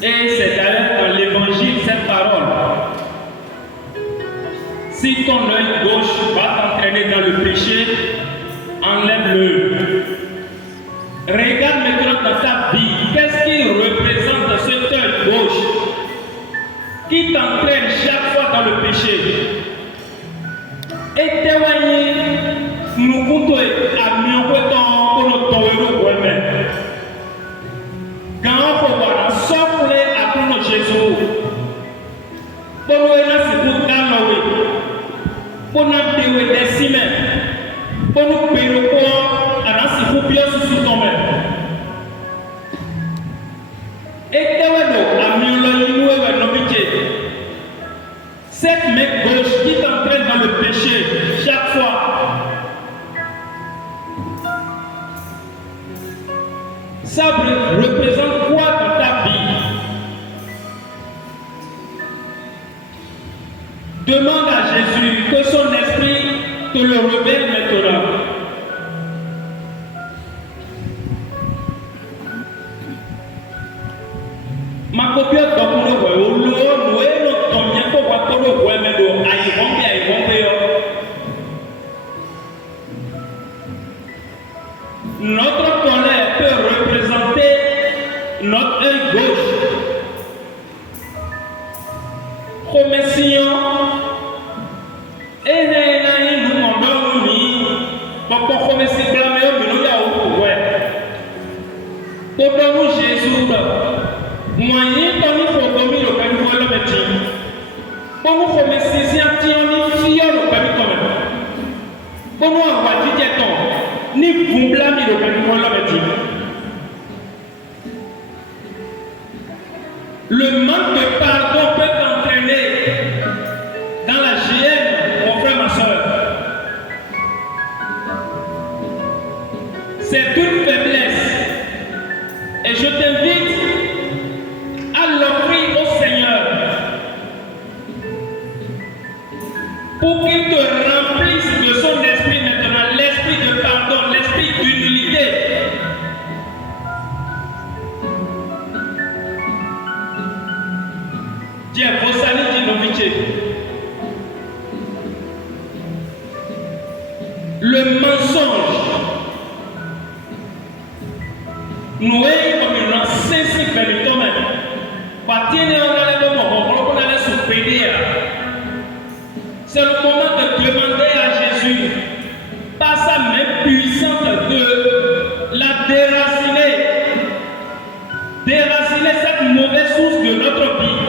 Et c'est d'ailleurs dans l'évangile cette parole. Si ton œil gauche va t'entraîner dans le péché, enlève-le. Regarde maintenant dans ta vie, qu'est-ce qui représente cet œil gauche qui t'entraîne chaque fois dans le péché. Et témoigner, nous comptons à mieux pour notre temps. Quand on peut voir, socle à notre Jésus. Pour nous, c'est pour Galaoué. Pour nous, c'est des ciments. Pour nous, c'est pour bien sous ton main. Et cette main gauche qui t'entraîne dans le péché chaque fois, ça représente quoi dans ta vie? Demande à Jésus que son esprit te le révèle maintenant. Ma copine notre colère peut représenter notre œil gauche. Commerçant et nous mandons pour commercer pour Jésus, moyen pour nous commis le pain pour le métier. Pour nous commercer, si on fille le pain quand même. Pour nous avoir dit ni vous blâmez le pain pour le métier. Le manque de pardon peut t'entraîner dans la GM, mon frère, ma soeur. C'est une faiblesse. Et je t'invite à l'offrir au Seigneur pour qu'il te remplisse de son esprit maintenant, l'esprit de pardon, l'esprit d'humilité. Dieu, vous saluez d'innovité. Le mensonge. Nous avons une sensible de toi-même. C'est le moment de demander à Jésus, par sa main puissante, de la déraciner. Déraciner cette mauvaise source de notre vie.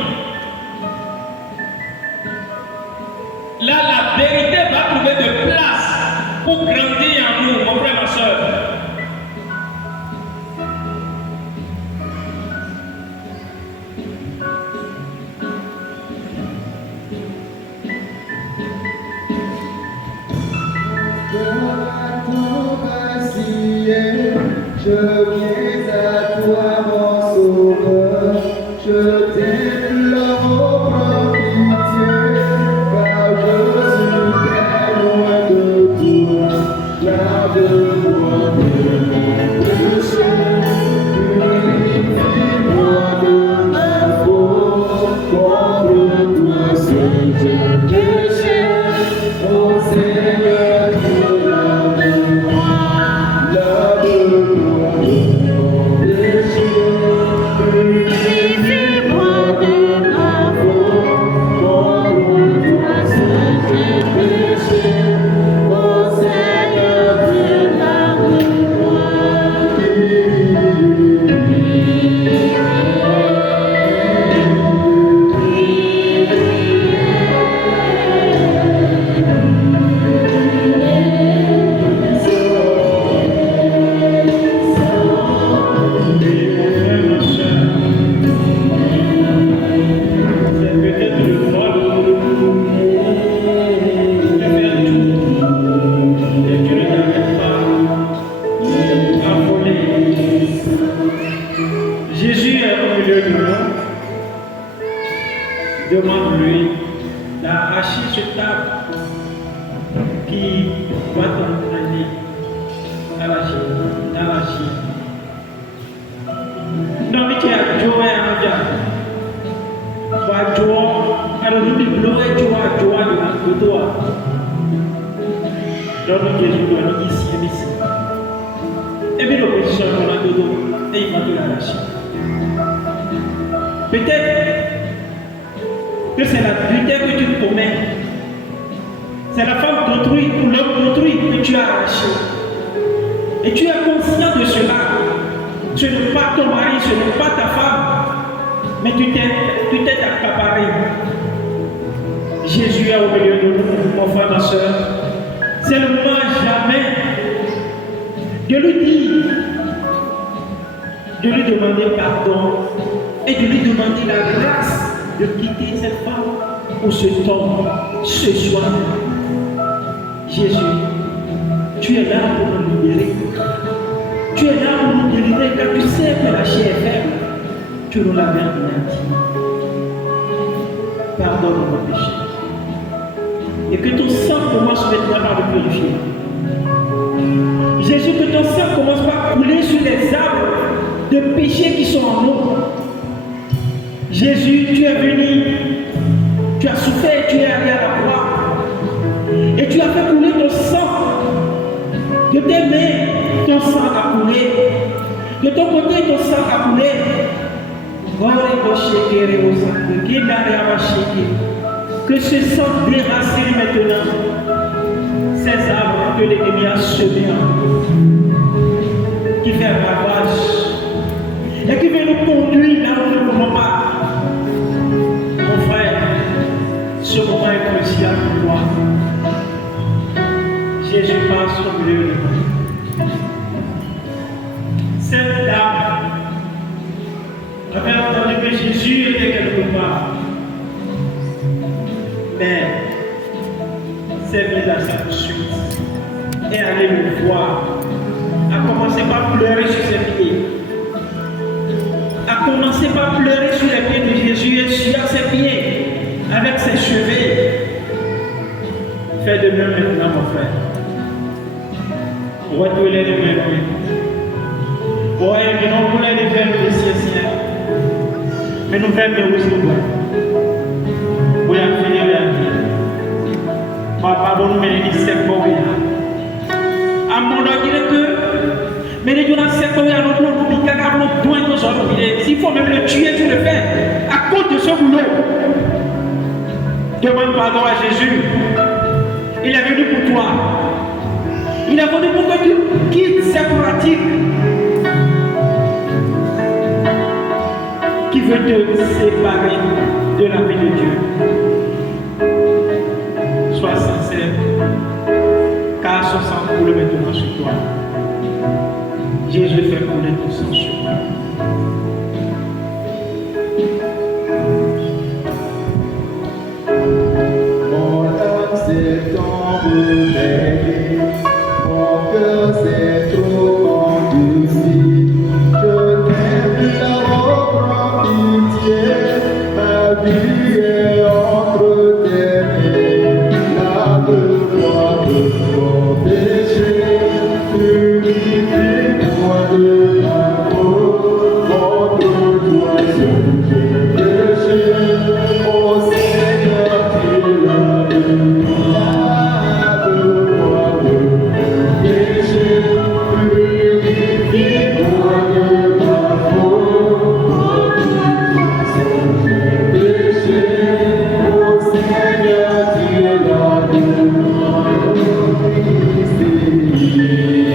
Là, la vérité va trouver de place pour grandir en nous, mon frère, ma soeur. Je viens à toi, mon sauveur, je t'implore, prends pitié, car je suis très loin de toi. Garde-moi de mon péché, purifie-moi de ma faute, contre toi seul j'ai péché, ô Seigneur, lave-moi. demande-lui d'arracher ce table qui va t'entraîner à la Chine. Non, mais tu as joué à un gars. Tu as joué, alors nous disons que tu as joué de toi. Donc, Jésus doit nous ici. Et bien, l'opposition, on a de dos, et il va te l'arracher. Peut-être que c'est la vérité que tu commets. C'est la femme d'autrui ou l'homme d'autrui que tu as arraché. Et tu es conscient de cela. Ce n'est pas ton mari, ce n'est pas ta femme, mais tu t'es accaparé. Jésus est au milieu de nous, mon frère, ma soeur. C'est le moment jamais de lui dire, de lui demander pardon et de lui demander la grâce de quitter cette femme ou cet homme ce soir. Jésus, tu es là pour nous libérer. Tu es là pour nous délivrer car tu sais que la chair est faible. Tu nous l'avais dit. Pardonne nos péchés. Et que ton sang commence maintenant par le purifier. Jésus, que ton sang commence par couler sur les arbres de péché qui sont en nous. Jésus, tu es venu, tu as souffert, tu es allé à la croix. Et tu as fait couler ton sang. De tes mains, ton sang a coulé. De ton côté, ton sang a coulé. Que ce sang déracine maintenant ces arbres que l'ennemi a semés en nous, qui fait un ravage et qui veut nous conduire là où nous ne pouvons pas. Mon frère, ce moment est crucial pour toi. Jésus passe au milieu de nous. Cette dame, j'avais entendu que Jésus était quelque part. Mais s'est mise à sa poursuite et allait le voir, a commencé par pleurer sur ses pieds, a commencé par pleurer sur les pieds de Jésus et sur ses pieds avec ses cheveux. Fais de même maintenant, mon frère. Retournez de même. Oui, mais non, vous l'avez fait le ciel. Mais nous faisons aussi le oui, à finir la vie. Papa, bon, mais il sait pas où il y a. À mon avis, que, mais les gens ne savent pas où il y a, s'il faut même le tuer, tu le fais. À cause de ce boulot, demande pardon à Jésus. Il est venu pour toi. Il est venu pour que tu quittes ces pratiques qui veut te séparer de la vie de Dieu. Sois sincère, car son sang coule maintenant sur toi. Jésus fait couler ton sang sur toi. Mon âme s'est embrouillée, mon cœur s'est trop endurci. Je t'aime, la reprends pitié, ma vie est entre tes mains. Lave-moi de mon péché, purifie-moi de ma faute. Contre toi seul j'ai péché, ô Seigneur, tu l'as donné. Lave-moi de mon péché, purifie-moi de ma faute. Contre toi seul j'ai péché, ô Seigneur, tu l'as donné.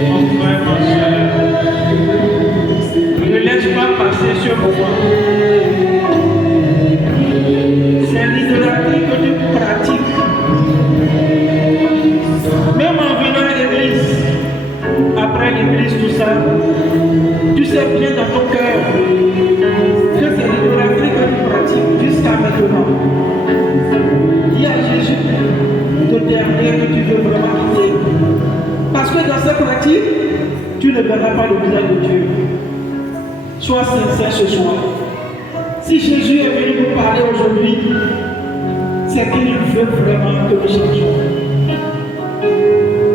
Mon frère, ma soeur, ne laisse pas passer ce moment. C'est l'idolâtrie que tu pratiques. Même en venant à l'église, après l'église, tout ça, tu sais bien dans ton cœur que c'est l'idolâtrie que tu pratiques jusqu'à maintenant. Dis à Jésus de dernier que tu veux vraiment quitter. Parce que dans cette pratique, tu ne verras pas le visage de Dieu. Sois sincère ce soir. Si Jésus est venu vous parler aujourd'hui, c'est qu'il veut vraiment que nous changions.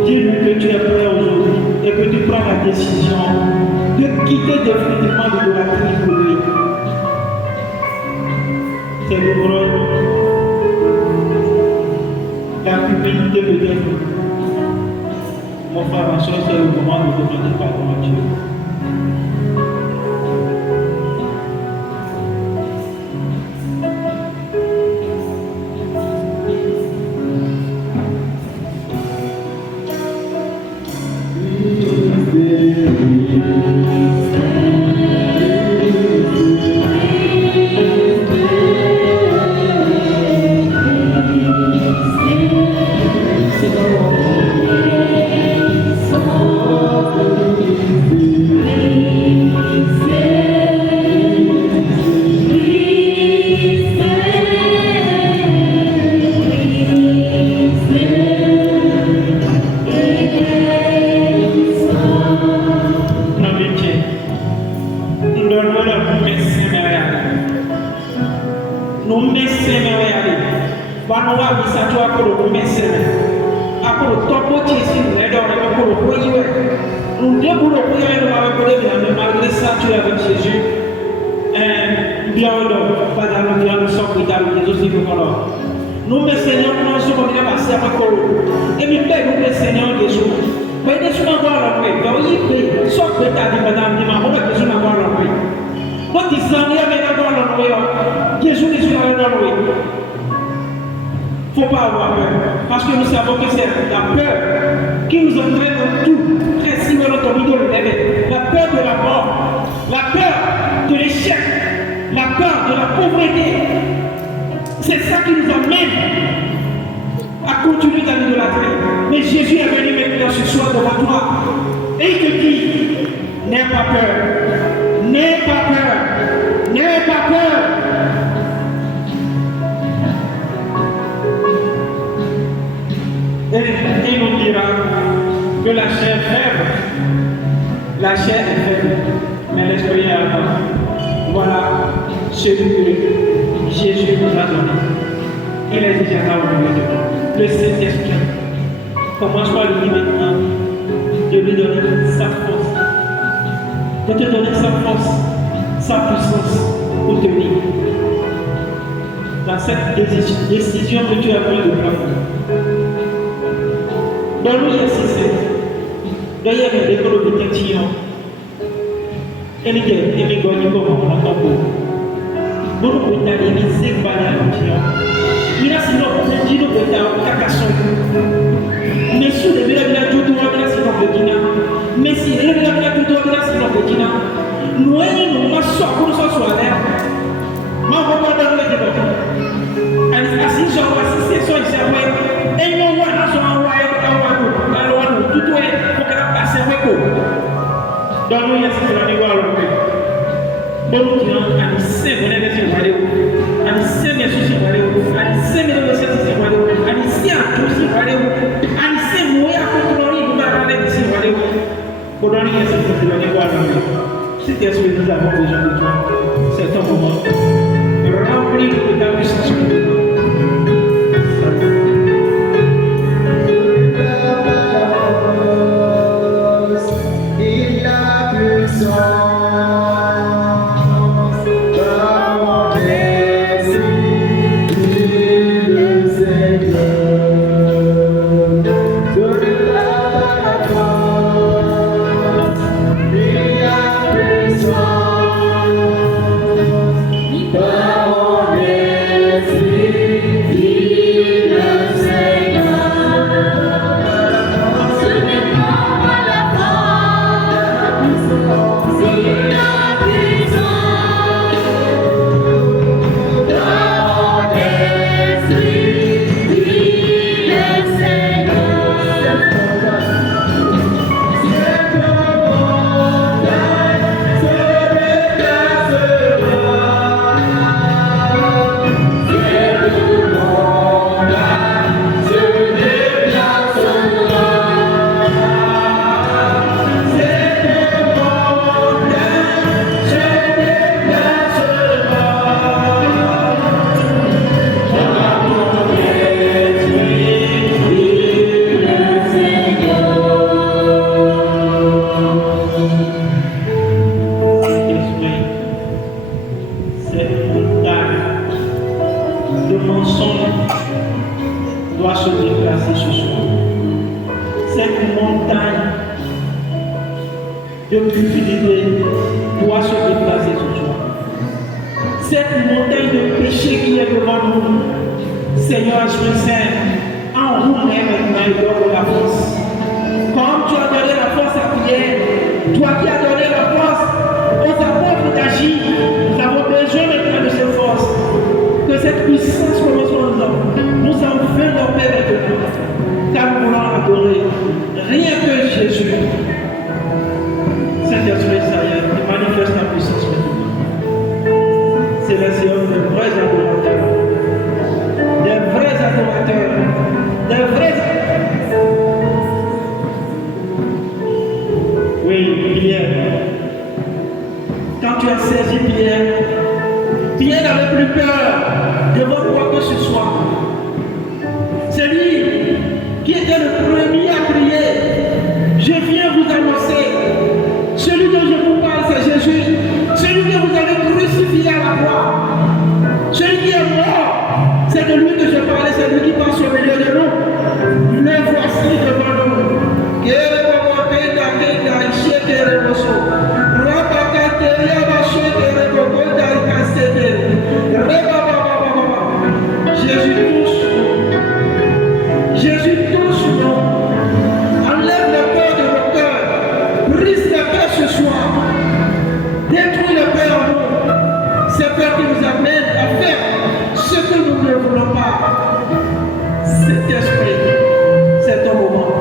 Dis-lui que tu es prêt aujourd'hui et que tu prends la décision de quitter définitivement l'idolâtrie pour lui. C'est douloureux. La humilité peut-être. Mon frère, ma soeur, c'est le moment de demander pardon à Dieu. Nous me Seigneur, nous sommes venus passer à ma colo. Et nous payons le Seigneur des jours. Mais nous sommes encore là, mais nous y sauf que tu as dit, madame, nous sommes encore là. Nous disons, il y a encore là, Jésus est sur la loi. Il ne faut pas avoir peur. Parce que nous savons que c'est la peur qui nous entraîne dans tout. Très si notre idole est la peur de la mort, la peur de l'échec, la peur de la pauvreté. C'est ça qui nous amène à continuer dans l'idolâtrie. Mais Jésus est venu maintenant ce soir devant toi. Et il te dit, n'aie pas peur. N'aie pas peur. N'aie pas peur. Et il nous dira que la chair est faible. La chair est faible. Mais l'esprit est ardent. Voilà celui que Jésus nous a donné. Il est déjà là au milieu de nous. Le Saint-Esprit. Commence par lui maintenant de lui donner sa force. De te donner sa force, sa puissance pour tenir. Dans cette décision que tu as prise de prendre. Donne-lui un système. Donne-lui un décor de protection. Et il est gagné comme on entend beaucoup. Nous pouvons réaliser par la religion. Il a sinon dit nous pouvons faire cacaçon. Mais si le village de tout le monde sinon Burkina. Mais si le village de tout le monde sinon Burkina. Nous nous marchons comme ça sur la mer. Mais on va pas dans le débat. Ainsi j'en vois si c'est ça il s'est ouais. Et nous voilà sur un royaume tout est pour qu'elle passe avec vous. Dans nous il y a ce que l'on voit le bon Dieu, à nous séparer de ce royaume, à nous séparer de ce royaume, à nous séparer de ce royaume, à nous séparer de ce royaume, à nous séparer à contrôler de ce royaume. Pour donner ce que l'on voit le si qu'est-ce que nous avons besoin de toi, c'est un moment. Remplis de ta puissance. Il a besoin. See se déplacer ce soir. Cette montagne de cupidité doit se déplacer ce soir. Cette montagne de péché qui est devant nous, Seigneur Esprit Saint, enroule-les maintenant et donne la force. Comme tu as donné la force à Pierre, toi qui as donné la force aux apôtres d'agir, nous avons besoin maintenant de cette force. Que cette puissance commence en nous. Nous enlevons Père maintenant, car nous voulons adorer rien que Jésus. Saint-Esprit Seigneur, il manifeste ta puissance maintenant. C'est la séance des vrais adorateurs. Des vrais adorateurs. Des vrais adorateurs. Oui, Pierre. Quand tu as saisi Pierre, Pierre n'avait plus peur devant quoi que ce soit. C'est lui qui était le premier à crier. Je viens vous annoncer. Celui dont je vous parle, c'est Jésus. Celui que vous avez crucifié à la croix. Celui qui est mort, c'est de lui que je parlais, c'est lui qui passe au milieu de nous. Le voici devant nous. Jésus touche. Jésus touche nous. Enlève le peur de nos cœurs. Brise les peurs ce soir. Détruis le peur en nous. C'est peur qui nous amène à faire ce que nous ne voulons pas. Cet esprit, c'est ton moment.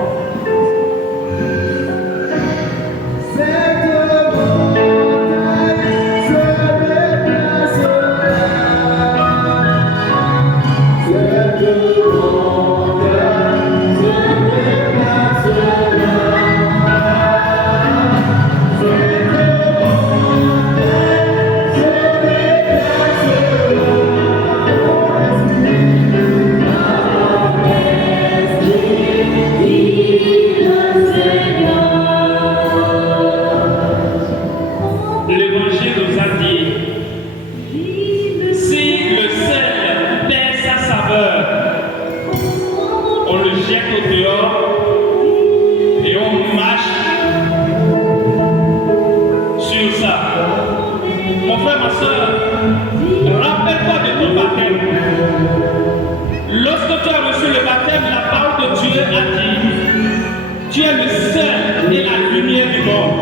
Tu es le seul et la lumière du monde.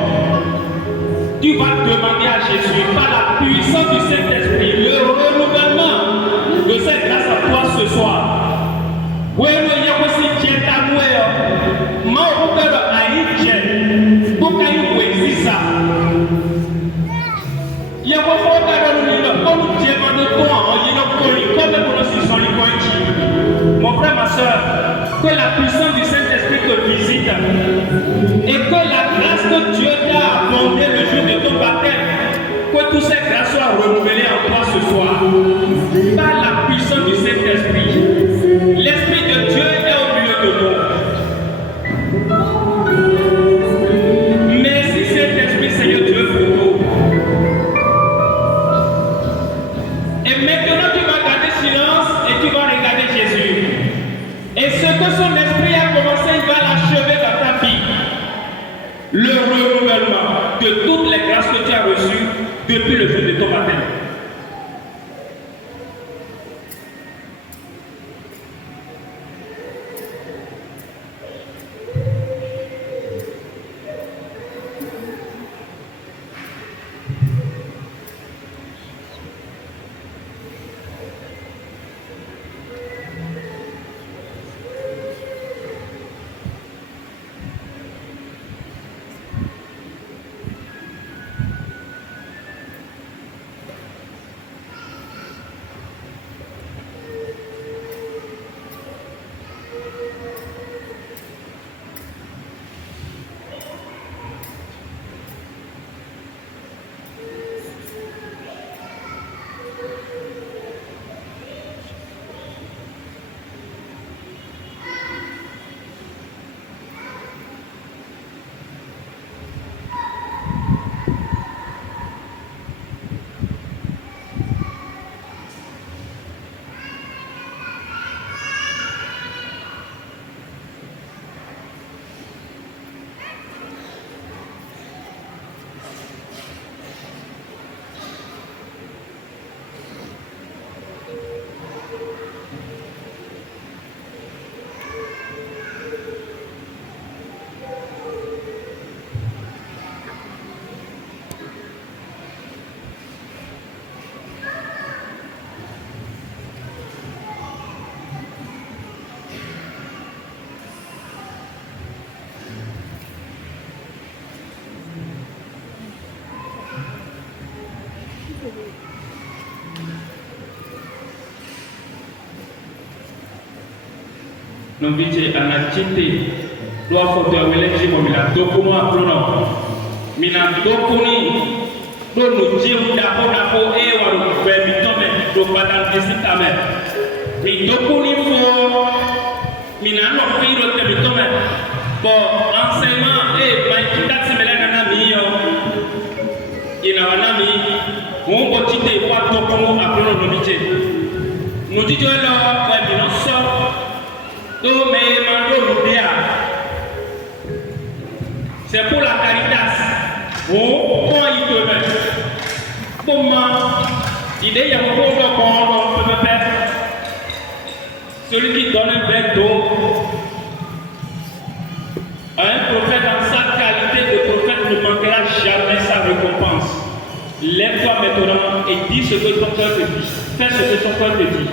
Tu vas demander à Jésus, par la puissance du Saint-Esprit, le renouvellement de cette grâce à toi ce soir. Oui, il y a aussi qui est à nous. Ma hôtel a été pour qu'il y ait ça. Il y a beaucoup de comme Dieu m'a dit, mon frère, ma soeur, que la puissance du Saint-Esprit te visite et que la grâce que Dieu t'a accordée le jour de ton baptême, que toutes ces grâces soient renouvelées en toi ce soir par la puissance du Saint-Esprit. L'Esprit de Dieu est au milieu de nous. Merci Saint-Esprit, Seigneur Dieu, pour nous. Et maintenant tu vas garder silence et tu vas regarder Jésus. Et ce que son esprit a commencé, il va l'achever dans ta vie. Le renouvellement de toutes les grâces que tu as reçues depuis le jour de ton baptême. Nombiche anachite doa foto ya weleji mo mina doko mo aplono mina doko ni do no jiu da ko e waru be mi tome do badal visita me mi doko ni fo mina no firo te mi tome bo enseignement e mai kitasi melana na mi yo ina wana mi mo ko chite kwa doko mo aplono nombiche no jijo lo e mi no so do me mando dia. C'est pour la Caritas. Oh, comment il te met? Comment? L'idée, il y a beaucoup de qu'on peut faire. Celui qui donne un verre d'eau à un prophète en sa qualité de prophète ne manquera jamais sa récompense. Lève-toi maintenant et dis ce que ton cœur te dit. Fais ce que ton cœur te dit.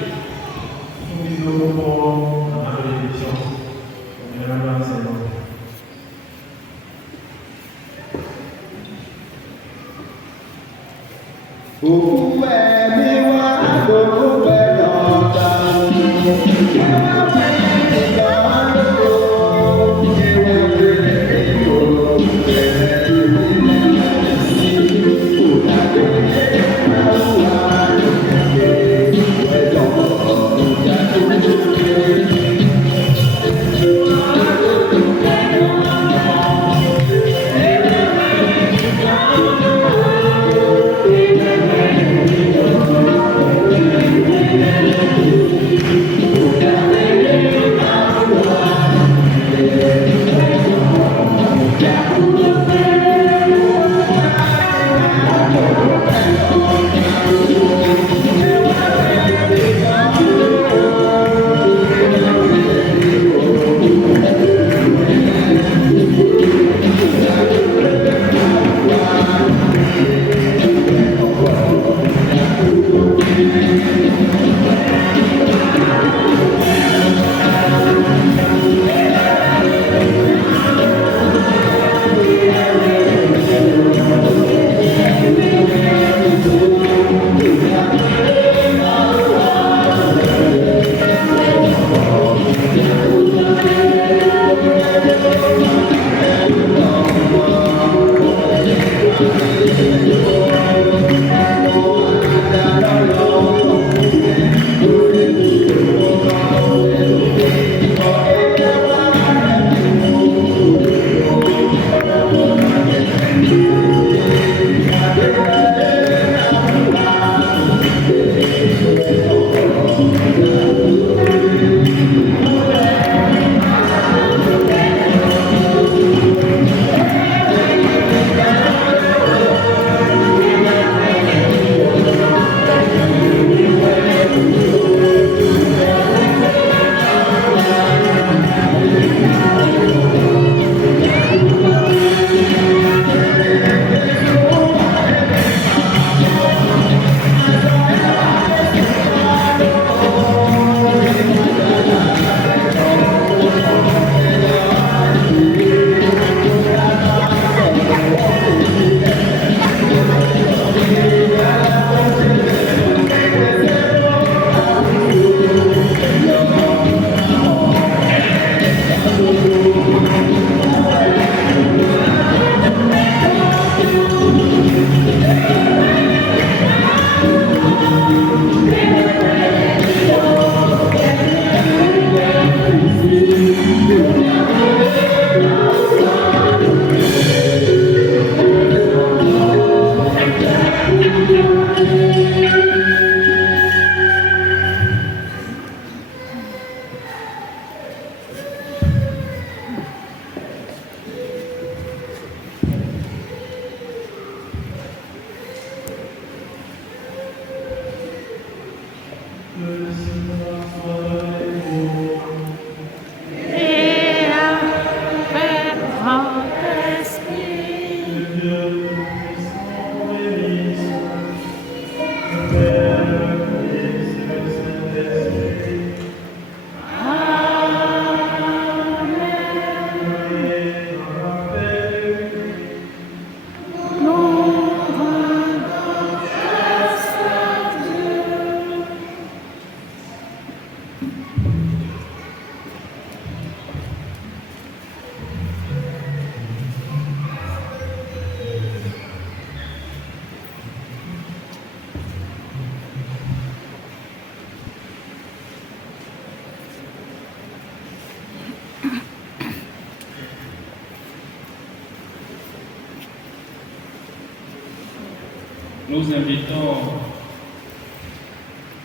nous invitons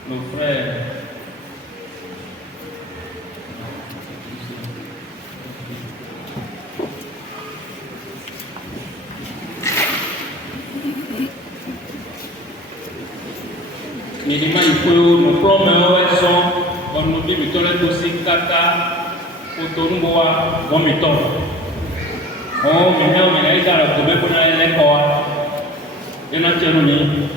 nos frères minima ikwe nos promesses sont on nous dit que les dossiers kata otonuboa vomito oh mais il a la tobe pour aller quoi et naturellement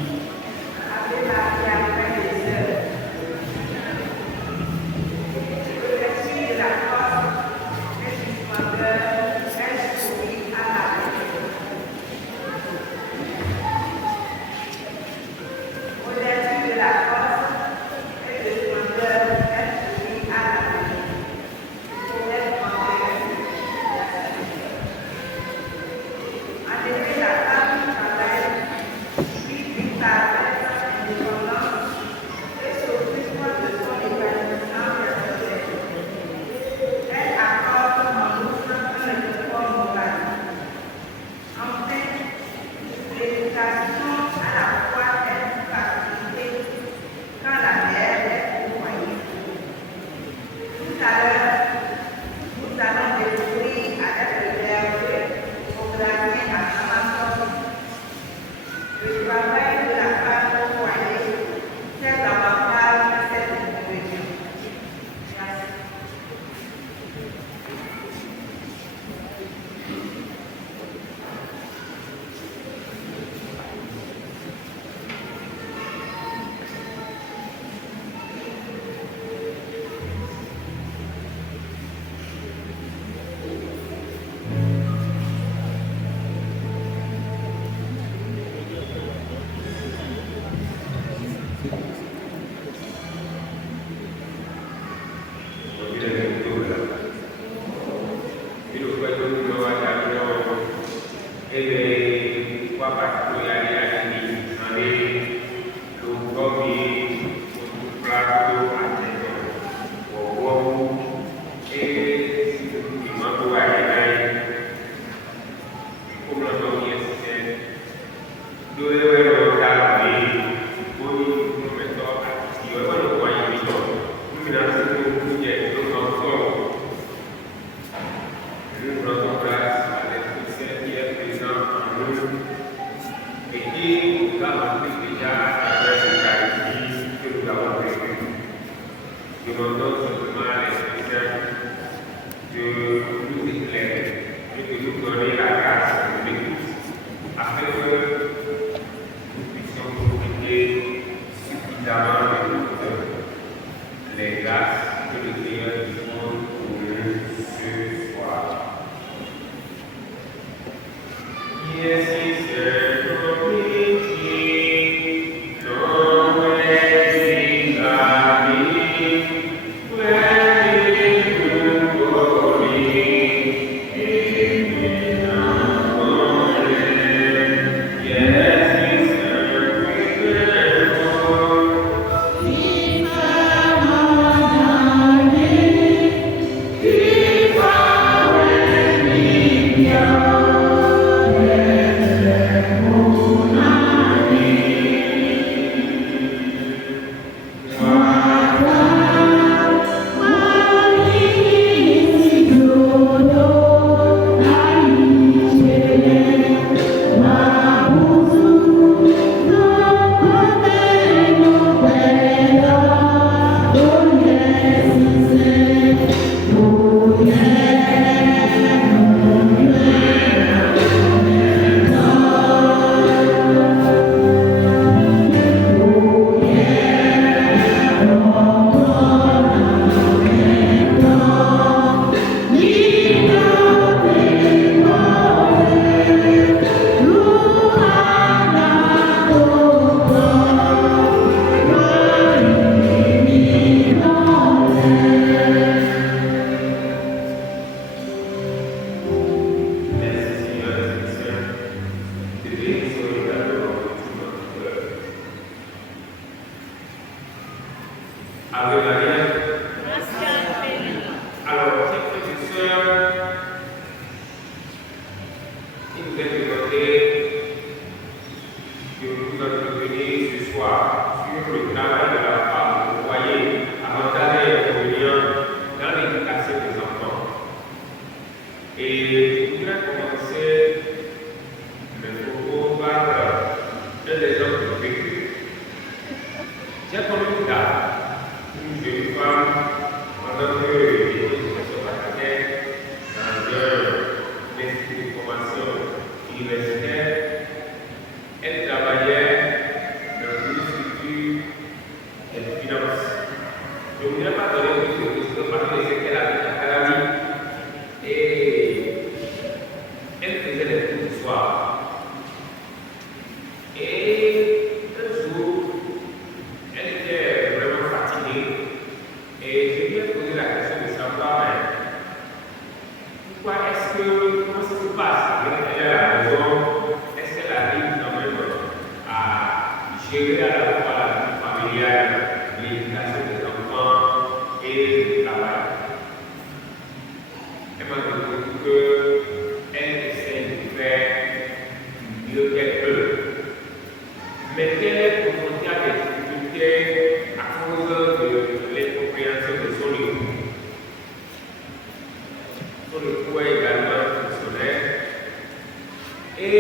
Gracias. soir sur le travail de la femme au foyer avant d'aller au lien dans l'éducation des enfants. Et je voudrais commencer le propos par un exemple vécu. J'ai connu une jeune femme, pendant que j'étais professeur académique dans un institut de formation universitaire. Elle travaillait dans une structure de finance. Je ne voudrais pas donner plus de précision parce que c'est qu'elle avait à Calami et elle faisait des cours du soir. Et un jour, elle était vraiment fatiguée et je lui ai posé la question de savoir pourquoi comment ça se passe avec elle à la maison. Est-ce qu'elle arrive quand même à gérer à la fois la vie familiale, l'éducation des enfants et le travail? Elle m'a répondu qu'elle essaie de faire du mieux qu'elle peut, mais qu'elle est confrontée à des difficultés à cause de l'incompréhension de son époux. Son époux est également fonctionnaire. Et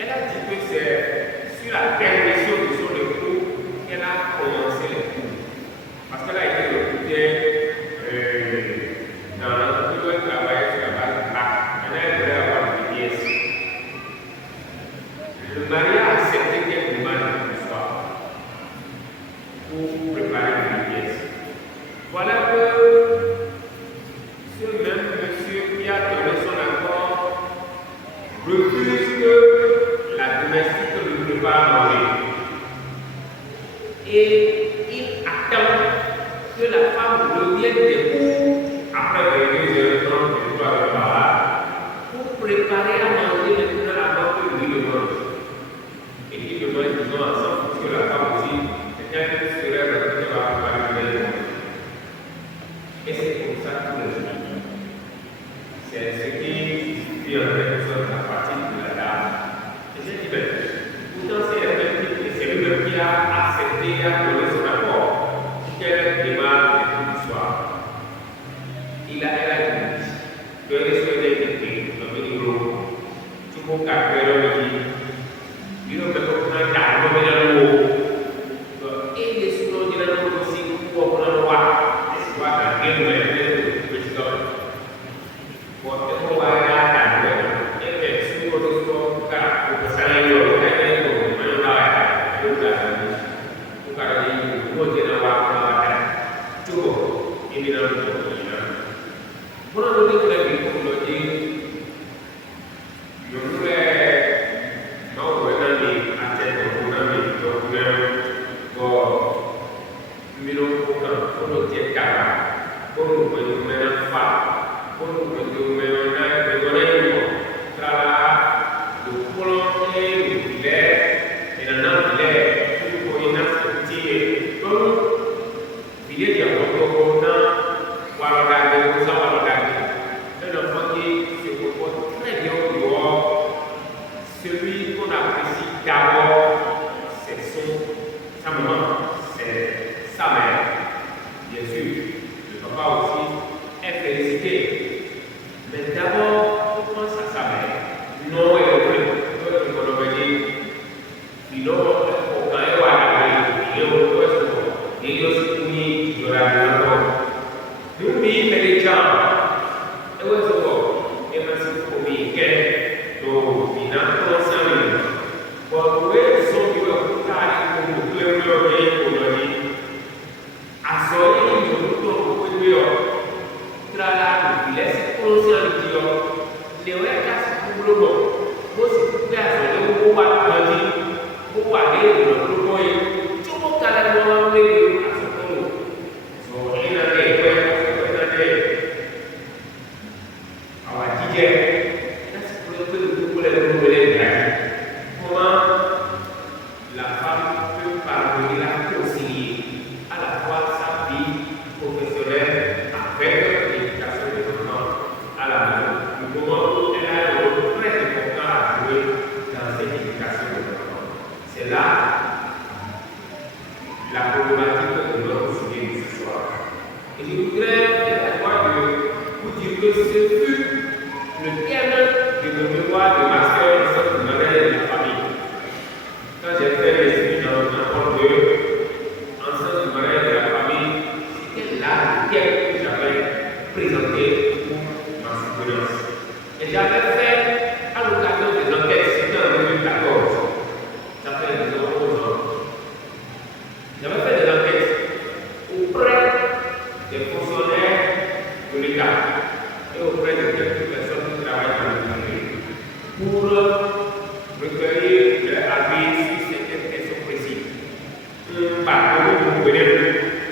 elle a dit que c'est sur la permission de son époux qu'elle a commencé les cours. Parce qu'elle a été recrutée dans l'entreprise où elle travaillait sur la base du bac. Maintenant, elle voulait avoir une pièce. Le mari a accepté qu'elle demande le soir pour préparer une pièce. Voilà que ce même monsieur qui a donné son accord refuse que la domestique ne prépare à manger. Et il attend que la femme revienne des cours après 22h30 du soir de la pour préparer à manger maintenant avant que lui le mange. Et il le mange, disons, ensemble, parce que la femme aussi, c'est quelqu'un qui serait retourné à préparer le manger. Et c'est comme ça tout le temps. C'est ce qui suffit en quelque sorte à partir de la dame. Et j'ai dit, pourtant c'est elle-même c'est lui-même qui a accepté et a donné son accord pour qu'elle démarre les cours du soir. Elle a dit que le soir d'été, dans le niveau, tu peux capter le midi, il ne peut pas prendre le mot. Et les souvenirs de la mot aussi, pour prendre le roi, et c'est quoi la guerre de la président. Pour te voir la table, et faire sur le sport, car pour que ça aille au Canada, pour celui qu'on apprécie d'abord, c'est sa maman, c'est sa mère. Bien sûr, le papa aussi est félicité. Mais d'abord, on pense à sa mère. Non, elle est vraie. Il est la problématique de notre sujet de ce soir. Et je voudrais vous dire que ce fut le thème de nos mémoires de master de cette manière de la famille. Quand j'ai fait les études dans l'école de enseignement de manière de la famille, c'était là le thème que j'avais présenté pour ma soutenance. Et j'avais fait à l'occasion des enquêtes, c'était en 2014. Ça fait 11 ans. J'avais fait des enquêtes auprès des fonctionnaires de l'État et auprès de quelques personnes qui travaillent dans le privé pour recueillir leur avis sur certaines questions précises. Par contre, vous pouvez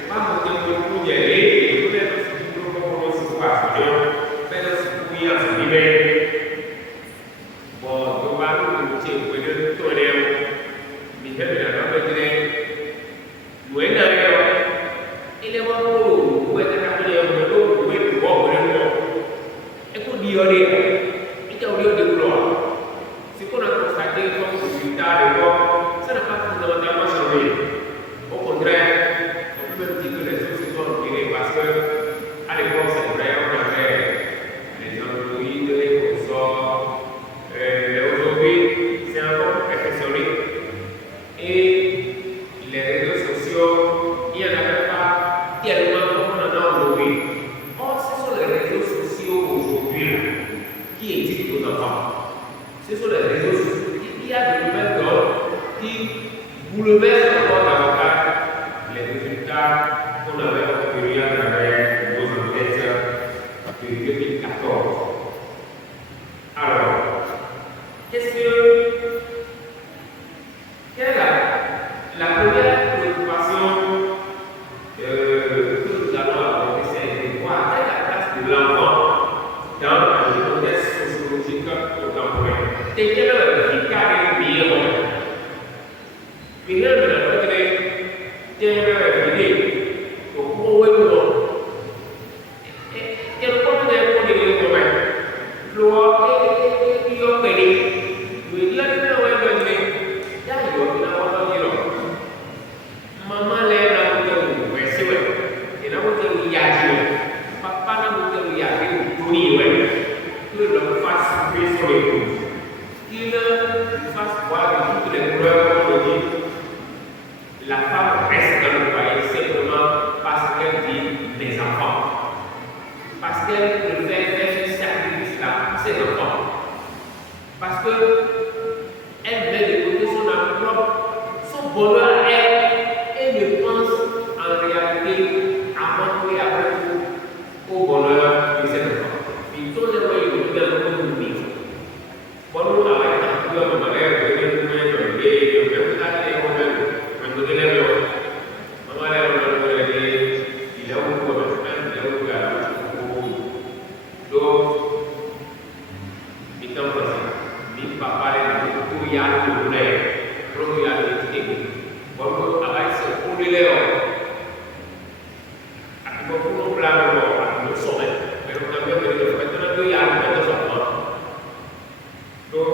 pas monter pour y aller et peut-être si vous voulez se voir, peut-être si vous voulez en se libérer. Bon, donc, vous pouvez tourner. Ce qu'on a constaté comme résultat de l'époque, ça n'a pas fondamentalement changé. Au contraire, on peut même dire que les choses se sont empirées parce que à l'époque, c'est vrai, on avait les androïdes, les consorts, aujourd'hui, c'est encore perfectionné. Et les réseaux sociaux, il n'y en avait pas tellement comme on en a aujourd'hui. Or, ce sont les réseaux sociaux aujourd'hui qui éduquent nos enfants. Ce sont les réseaux sociaux. Il y a de nouvelles normes qui bouleversent encore davantage les résultats qu'on avait obtenus à travers nos enquêtes de 2014. Alors, quelle est la première préoccupation que nous allons aborder, c'est de voir quelle est la place de l'enfant dans le contexte sociologique contemporain. C'est quel est le cadre de vie. Qu'il fasse voir de toutes les couleurs, comme on dit, la femme reste dans le foyer simplement parce qu'elle dit mes enfants. Parce qu'elle préfère faire ce sacrifice-là pour ses enfants. Parce qu'elle met de côté son amour, son bonheur à elle, et ne pense en réalité avant et après tout au bonheur de ses enfants. Puis tous les moyens de faire comme nous vivons. Bon, nous avons un peu de manière de venir nous mettre en idée, de faire un acte et on va nous donner le nom. On va aller dans le idée, il y a un peu de temps, il y a un peu de temps. Donc, il est en place. Il va parler de tout, il y a un peu de temps. Pour il y a un peu de temps. Bon, nous avons ce coup de l'éon. Nous avons un plan de l'eau, nous sommes. Mais nous avons maintenant il y a un peu de temps. Donc,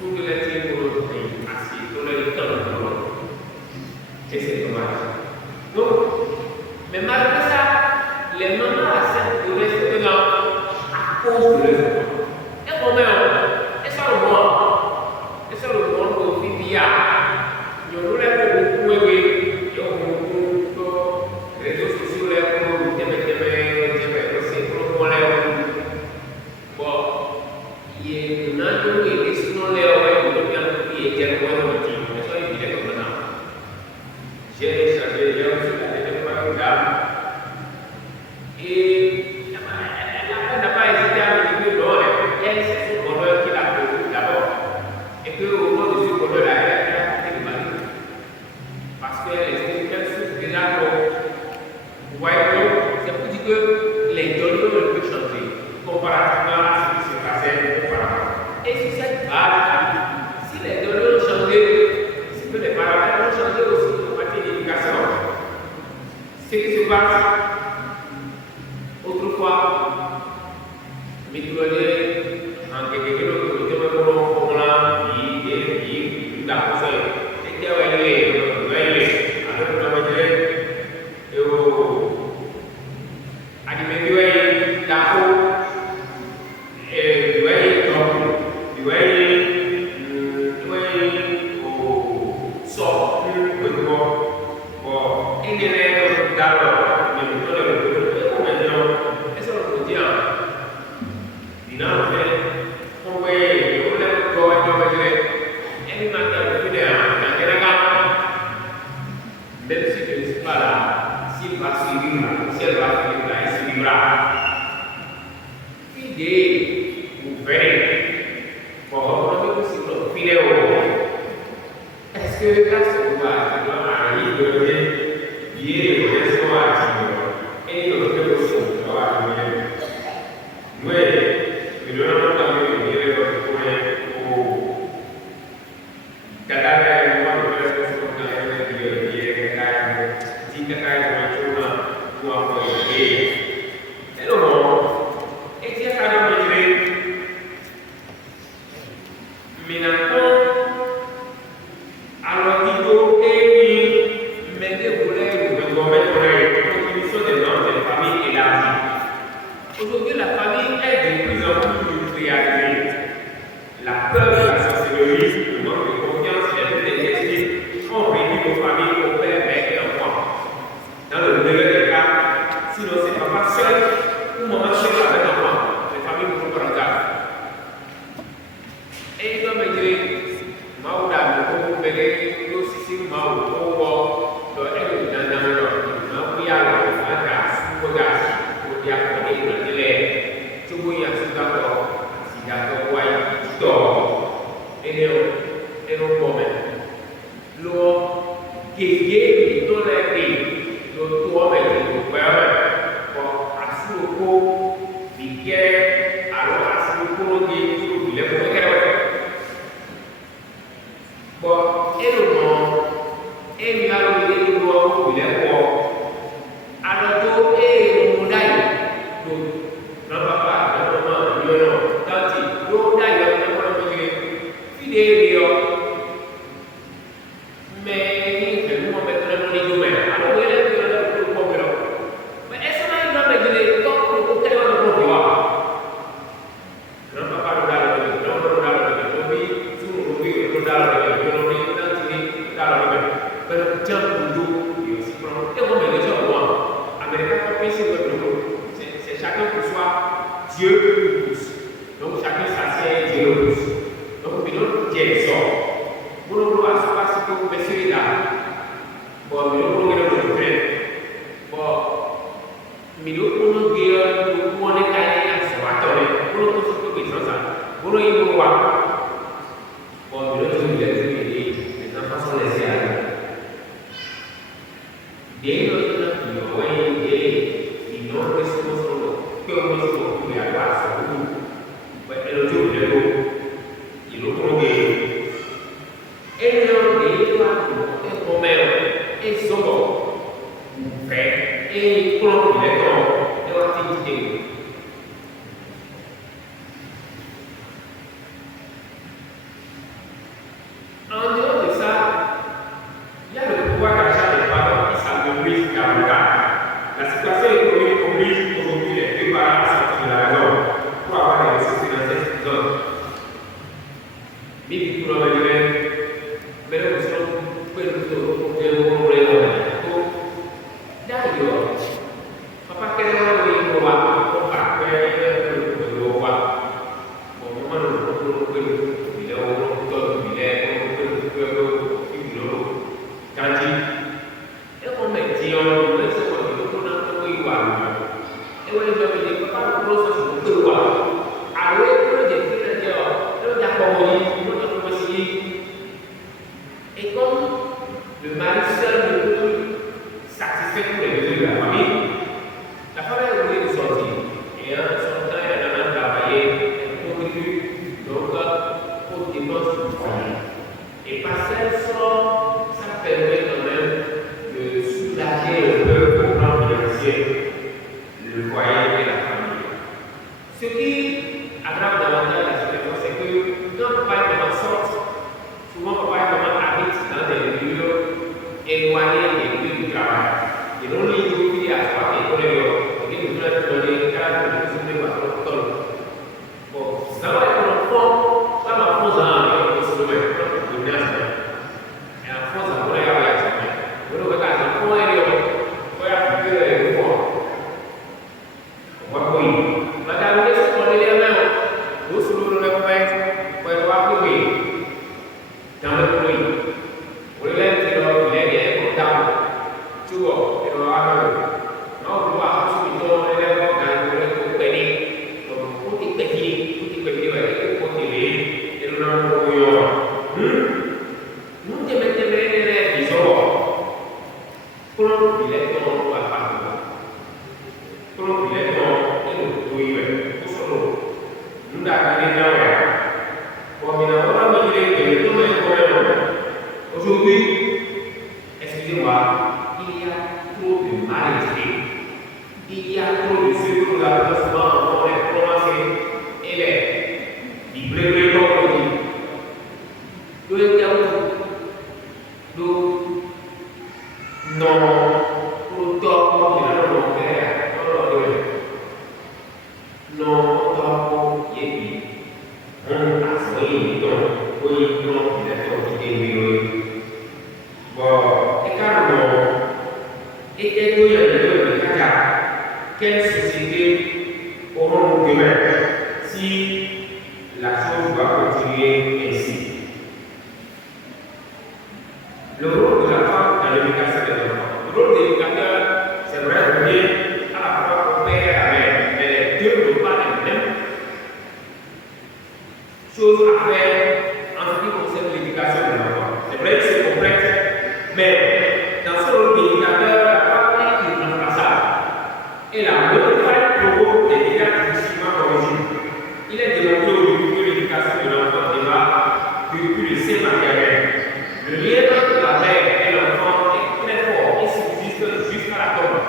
sous de l'éthique pour notre pays, assis, dans le temps de l'eau. Et c'est dommage. Donc, mais malgré ça, les mamans acceptent de rester dedans à cause de leurs enfants. Et quand même, et ça le monde. Et ça le monde au Fibia. Nous nous l'avons beaucoup aimé. Nous avons beaucoup de réseaux sociaux, nous avons beaucoup de j'ai chargé, j'ai reçu la dernière fois une dame et elle n'a pas hésité à me dire que non, elle, c'est son bonheur qui l'a prévu d'abord et qu'au nom de ce bonheur-là, elle a quitté le mari parce qu'elle estime qu'elle souffre déjà trop. Vous voyez, donc, c'est pour dire que les données ne peuvent changer comparativement à ce qui se passait auparavant. Et sur cette base, si les données ont changé, c'est que les paramètres ont changé aussi. Ce qui se passe autrefois, micro-données, en quelque chose de que là, c'est quoi? Tu dois arriver, lier le reste à et le fait aussi, tu dois arriver. Oui, mais le nom de lier le point au cadavre, moi, le reste de son temps, lier le cadavre, si le cadavre est tout pour employer. Et non, et si ça va me dire, mais maintenant, alors, dites-vous, mettez-vous vous mettre la définition des normes de la famille élargie. Aujourd'hui, la famille est de plus en plus réalisée. La peur de la sorcellerie, le manque de confiance et les esprits ont réduit nos familles au père, mère et enfant. Dans le meilleur des cas, sinon c'est papa seul ou maman seule avec l'enfant, les familles ne vont pas regarder. Et ils ont dit, Maouda, nous pouvons faire nous si Maou, pour elle dans le Maouia, le gaz, pour diaconer le délai, tout le monde est d'accord, si d'accord, ouais, tort, et nous pouvons l'eau qui est dans la vie, l'eau tourne et l'eau perd, pour assurer le coup, l'hiver, alors assurer le coup, il est pour bon, et le nom, et il y a le nom, il est bon. Alors, et le monde, non, papa, non, maman, non, tanti, l'eau d'ailleurs, non, fidèle, mais je vous mettre dans le domaine. Alors, il est le problème. Mais est-ce qu'on a une idée de comment le côté de le pouvoir? Non, papa, non, c'est chacun pour soi, Dieu le pousse. Donc chacun s'assied, Dieu le pousse. Donc nous Dieu sort. Vous ne pouvez pas ce que vous mettez là. Bon, nous pouvons le faire. Bon, mais nous pouvons dire que nous allons aller à ce matin. Nous pouvons se faire ça. Nous pouvons voir. Bon, nous pouvons dire que les enfants sont laissés à nous. Dia itu orang dia non responsible que on se occupe à quoi ça mais elle dit le il le trouve et le doit et comme et souvent fait et pour les temps et l'activité en dehors de ça il y a le pouvoir d'achat des parents qui s'améliore dans le cas. La situation économique oblige aujourd'hui les deux parents à sortir de la maison pour avoir des ressources financières suffisantes. Mais du coup, on va dire, mais nous sommes d'ailleurs, papa, quel est le pouvoir pour faire le pouvoir? Bon, comment nous pouvons et comme le mari seul ne peut satisfaire tous les besoins de la famille est obligée de sortir. Et en sortant, elle a même travaillé, elle contribue donc aux dépenses du foyer. Et par cette somme, ça permet quand même de soulager un peu au plan financier le foyer et la famille. Ce qui aggrave davantage la situation, c'est que quand papa et maman sortent, souvent papa et maman habitent dans des lieux éloignés des lieux du travail. Et non les lieux qui à soi et pour les lieux, et nous devons donner cadre de nous par ton. Bon, ça va être l'enfant, ça va prendre un peu de domaine, de bien. Et en France, ça pourrait y avoir ça. Vous le regardez, l'enfant est là, il faut y appliquer les lois. On va courir. Madame, laissez tomber les mains. Vous soulevez le main, vous pouvez voir courir. Dans le bruit. Vous le laissez dans le lait, il est comptable. Kalau bila tu apa? Kalau bila tu itu tujuan, itu selalu. Mudah kali tahu ya. Kalau bila orang menjadi itu menjadi aujourd'hui, excusez-moi, il y a trop de maladies, il y a trop de secours d'avancement encore les commencer et les blés comme on dit. Donc, non, pour toi, il y a le monde, non, toi, il y a on a soigné, donc, oui, non, il a sorti des vidéos. Bon, et carrément, et tout il y a le cas, quelle société auront demain si la chose va continuer ainsi? Le rôle de la femme dans l'éducation des enfants. Le rôle de l'éducateur, c'est vrai, revient à la fois au père et à la mère, mais les deux ne sont pas les mêmes choses à faire en ce qui concerne l'éducation des enfants. C'est vrai que c'est complexe, mais dans ce rôle d'éducateur, la femme est irremplaçable. Et la montagne provoque des dégâts difficilement corrigibles. Il est démontré aujourd'hui que l'éducation de l'enfant démarre depuis le sein maternel. Le lien entre la mère et l'enfant est très fort et subsiste jusqu'à la tombe.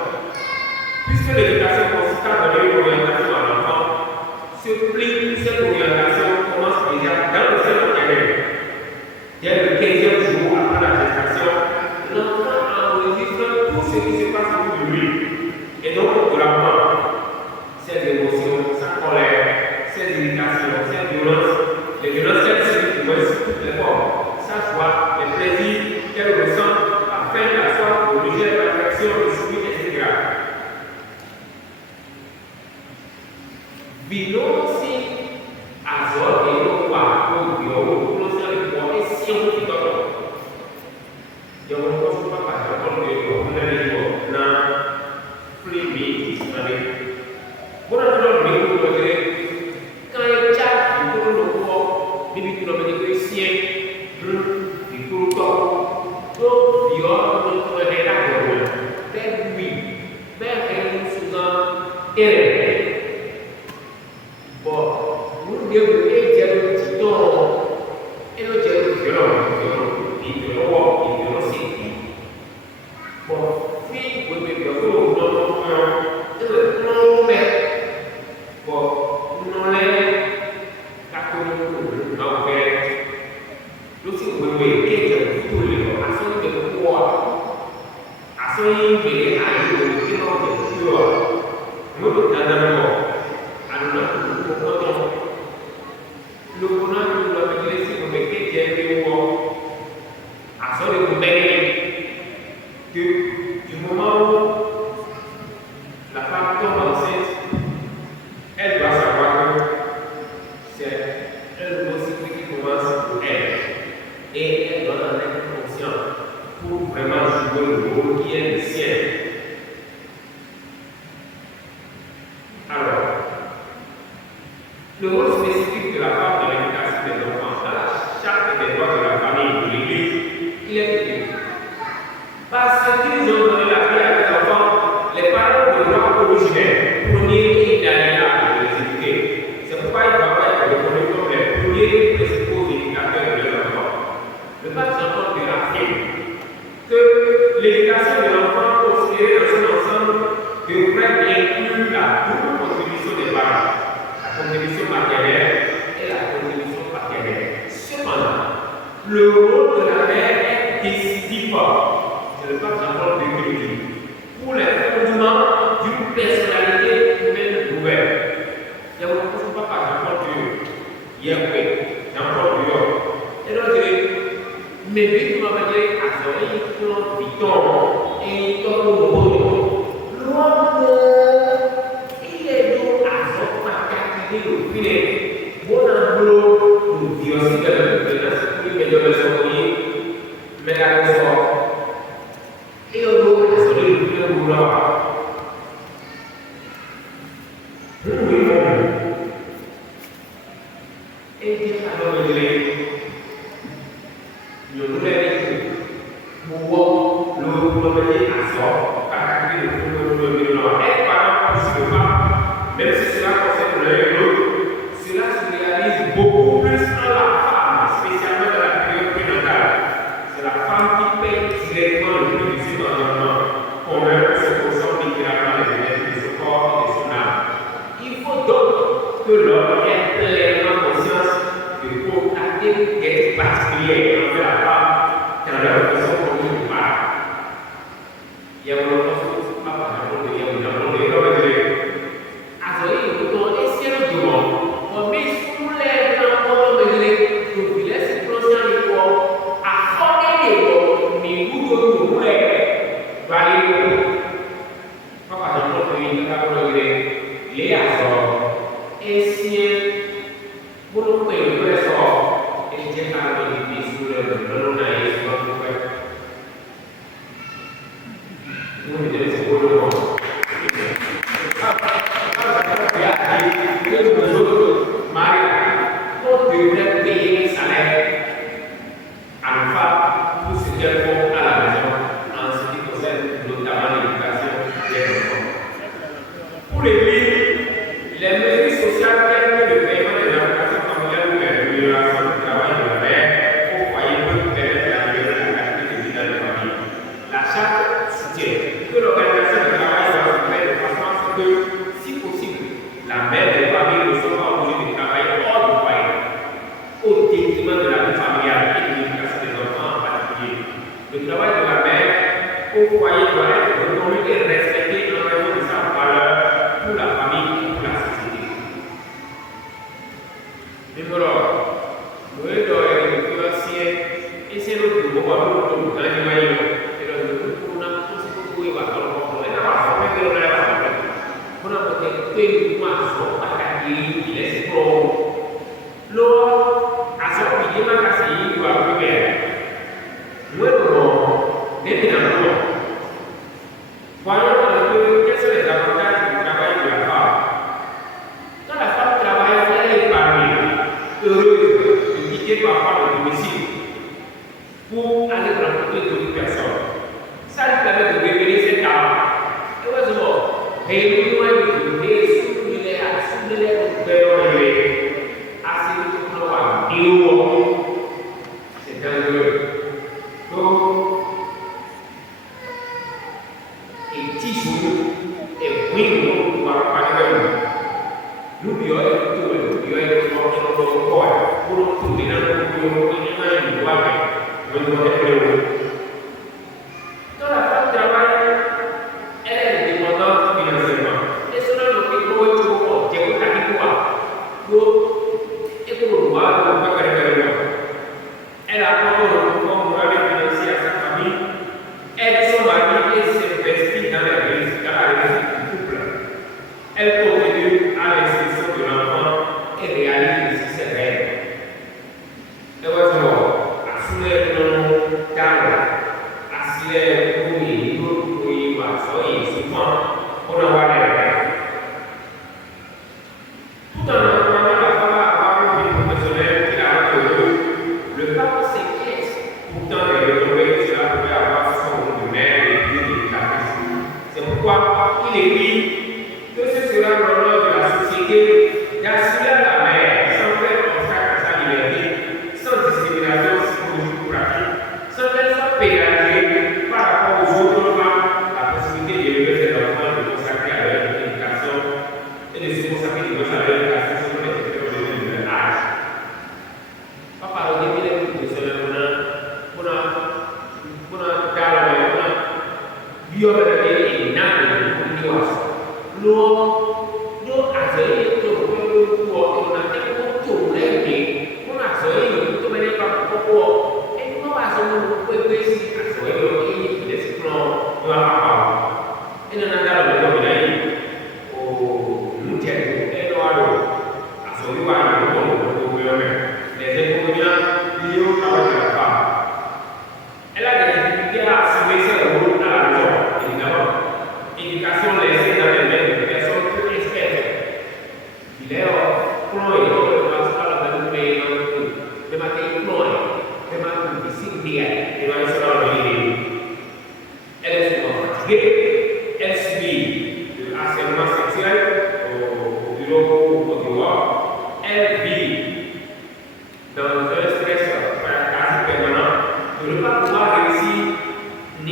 Puisque l'éducation consiste à donner une orientation à l'enfant, cette orientation commence déjà dans le sein maternel. Dès le 15e jour après la gestation, l'enfant enregistre tout ce qui se passe autour de lui. Et donc, de la maman, ses émotions, sa colère, ses irritations, ses violences, les violences qu'elle subit sous toutes les formes. Sa joie, les plaisirs qu'elle ressent, la faim, la soif, le rejet, l'affection, le souffle, etc. Vinosi azor et le quoi, pour le et si on dit d'accord. Il y a un peu de pas par exemple on a les mots na free meat bon alors mais vous voyez quand il y a du pour le corps bibi tout le monde est sien du pour le corps donc il y a notre rédaction ben oui ben elle souvent bon nous devons aider le petit et le petit violent bon, puis vous devez faire bon, non les aussi vous devez aider tout le monde à son de quoi à son de à nous qui n'ont pas nous dans à nous le bonheur de la Église vous mettez aider à son de du moment où la femme tombe enceinte, elle doit savoir que c'est un nouveau cycle qui commence pour elle. Et elle doit en être consciente pour vraiment jouer le rôle qui est le sien. Alors, le rôle spécifique de la femme dans l'éducation des enfants, dans chaque des droits de la famille, de l'Église, il est écrit. Parce qu'ils ont donné la vie à les enfants, les parents de droit originaire, premier et dernier à les éduquer. C'est pourquoi ils doivent être reconnus comme les premiers principaux éducateurs de leurs enfants. Le pape Jean-Paul II affirme que l'éducation de l'enfant considérée dans son ensemble devrait inclure la double contribution des parents, la contribution maternelle et la contribution paternelle. Cependant, le rôle de la mère est décisif. C'est le pape Jean-Paul II qui dit pour les fondements d'une personnalité humaine nouvelle. Il y a beaucoup de papas Jean-Paul II, Jean-Paul II. Et donc, mais vite, on va dire à son plan viton et dans le monde. L'homme, il est donc à son capacité de filer. Bon, en gros, nous disons aussi que le mais de le soigner, mais la ressort. Et le dos est sur le vouloir. Et Dieu a donné le nouvel pour le à soi. directement le plus difficile dans l'environnement, convaincre se concentre littéralement les élèves de son corps et de son âme. Il faut donc que l'homme ait pleinement conscience de contacter des particuliers envers la femme dans leur façon commune de parler. Il y a une chose, pas par exemple, il y a une chose, il y a une chose. Also ini betul isi lu dulu, kami sulit nak orang begini, tu bila si proses itu, aku ini minggu tu mulai balik. Apa contoh ini kita boleh begini, lihat so, isi belum perlu so, isi kalau ini sudah belum naik sebab tu. Ini jadi sepuluh.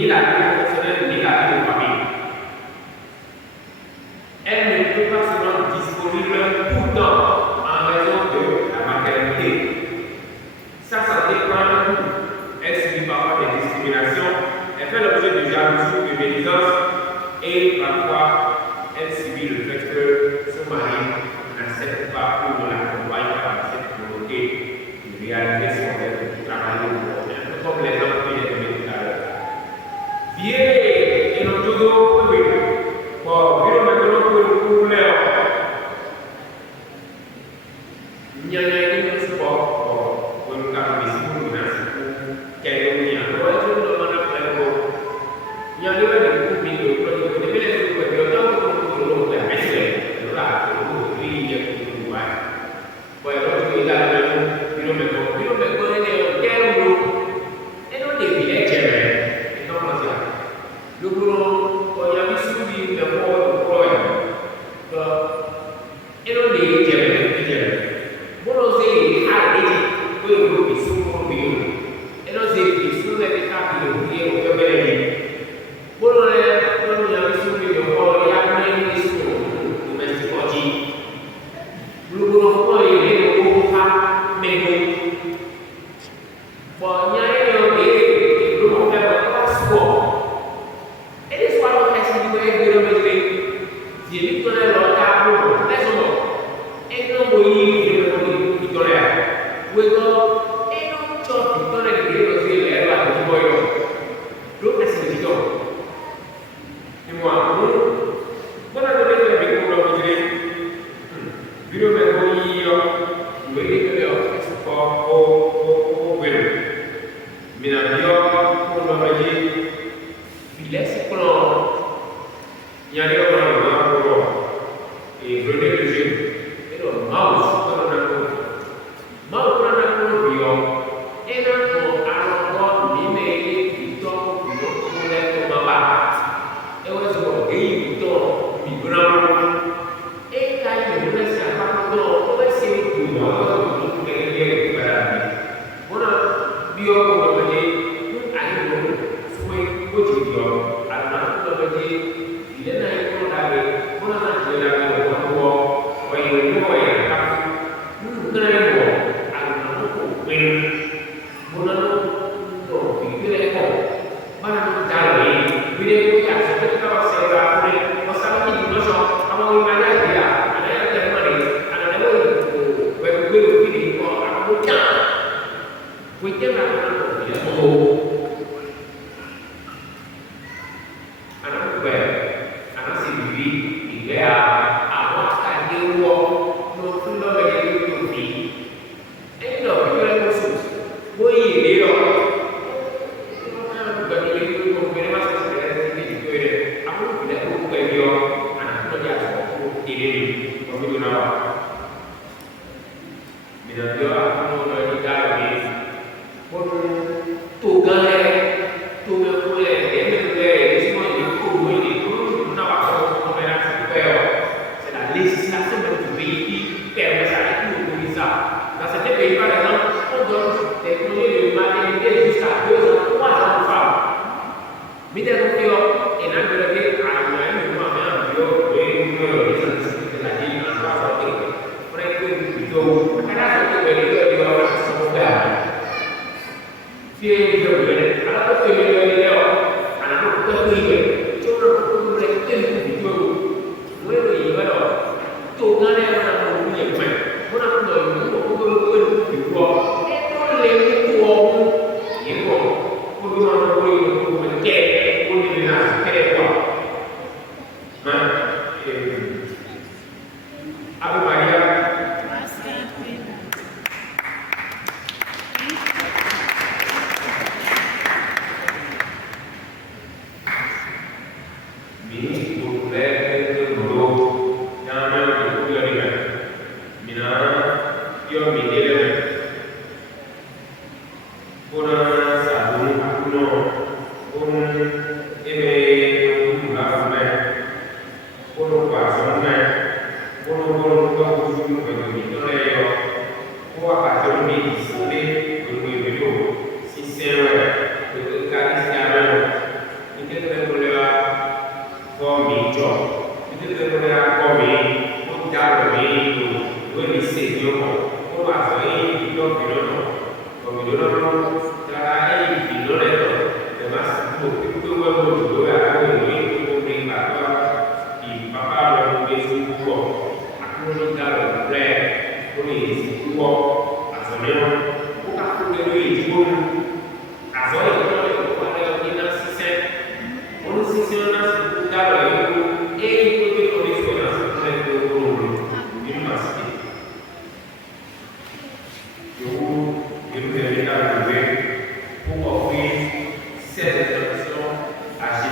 ni la vie professionnelle, ni la vie de famille. Elle ne peut pas se rendre disponible tout le temps en raison de la maternité. Sa santé prend un coup. Elle subit parfois des discriminations, elle fait l'objet de jalousie, de médisance et parfois elle subit le fait que son mari n'accepte pas ou ne l'accompagne pas dans cette volonté de réaliser son rêve de travailler au monde. Un peu comme l'exemple que j'ai donné tout à l'heure. Bien, et nous toujours, oui. Bon, bien maintenant pour le problème. Il y a un support pour le cas de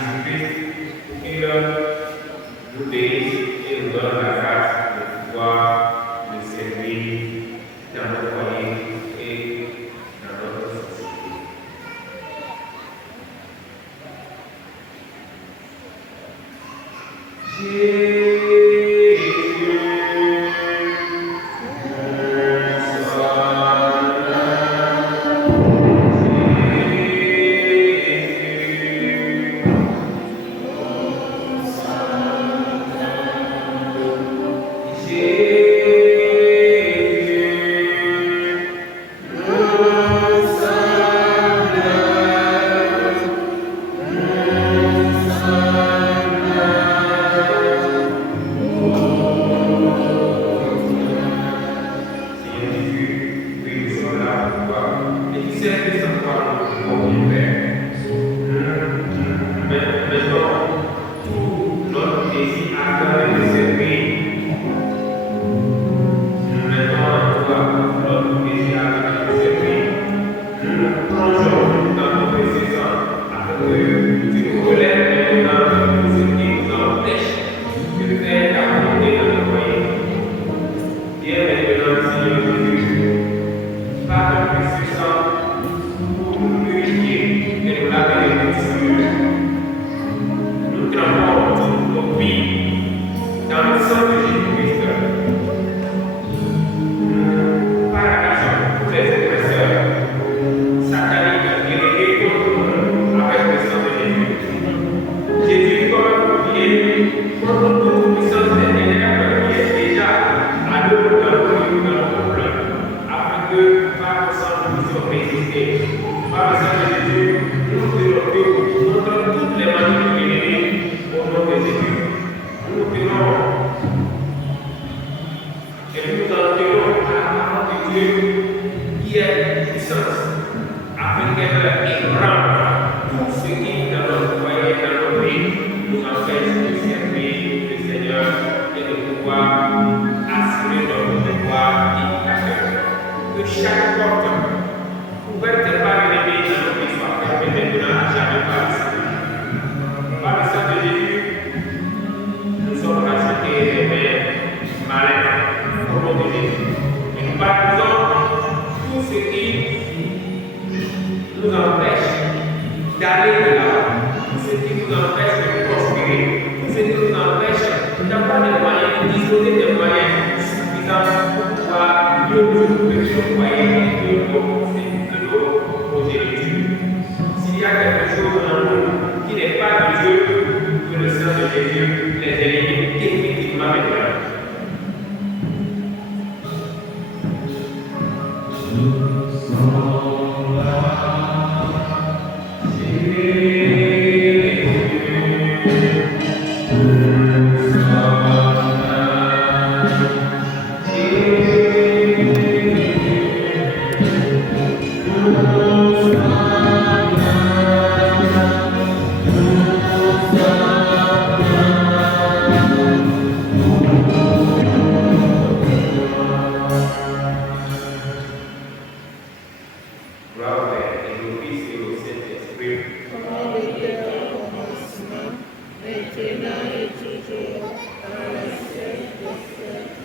Jésus-Christ pour qu'il nous bénisse et nous donne la grâce de pouvoir le servir dans nos foyers et dans notre société. Maintenant et toujours, dans les siècles des siècles.